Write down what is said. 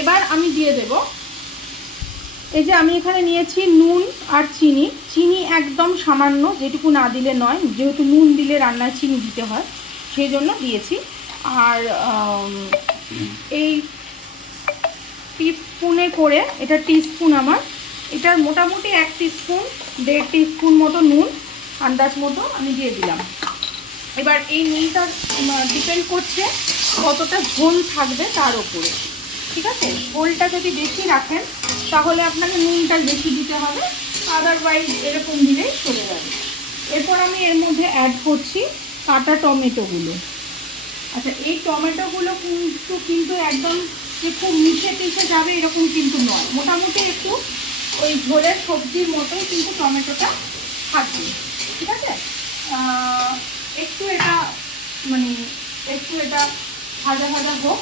এবার আমি দিয়ে দেব, এই যে আমি এখানে নিয়েছি নুন আর চিনি। চিনি একদম সামান্য, যেটুকু না দিলে নয়, যেহেতু নুন দিলে রান্নায় চিনি দিতে হয় সেই জন্য দিয়েছি। আর এই টিস্পুনে করে, এটা টিস্পুন আমার, এটার মোটামুটি 1 টিস্পুন 1.5 টিস্পুন মতো নুন আন্দাজ মতো আমি দিয়ে দিলাম। এবার এই নুনটা ডিপেন্ড করছে কতটা ঝোল থাকবে তার ওপরে, ঠিক আছে? ঝোলটা যদি বেশি রাখেন তাহলে আপনাকে নুনটা বেশি দিতে হবে, আদারওয়াইজ এরকম দিলেই চলে যাবে। এরপর আমি এর মধ্যে অ্যাড করছি কাটা টমেটোগুলো। আচ্ছা, এই টমেটোগুলো কিন্তু একদম যে খুব মিশে টিশে যাবে এরকম কিন্তু নয়, মোটামুটি একটু ওই ঝোলের সবজির মতোই কিন্তু টমেটোটা থাকবে, ঠিক আছে? একটু এটা মানে একটু এটা ভাজা ভাজা হোক,